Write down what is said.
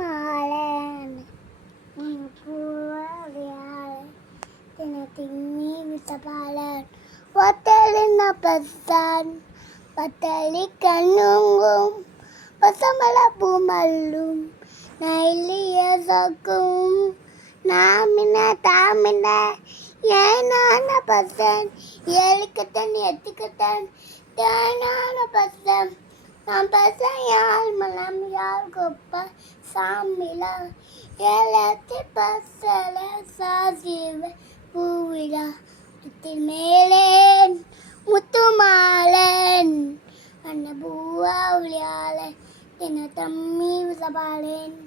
Mutumalan, Mutualian, Tinatingi Vitapalan, Hotelin na pasan, Patalik kanungum, Pasamala pumalum, Nailiyasakum, Namina tamina, Yana na pasan, Yelikatan yatikatan, Yana na pasan. நாம் பேச யார் மலம் யார் கொப்ப சாமிலா ஏலத்தி பசல சாசிவ பூவிழா துத்தில் மேலேன் முத்துமாலன் அன்ன பூவா உளியால என தம்மி விசபாலேன்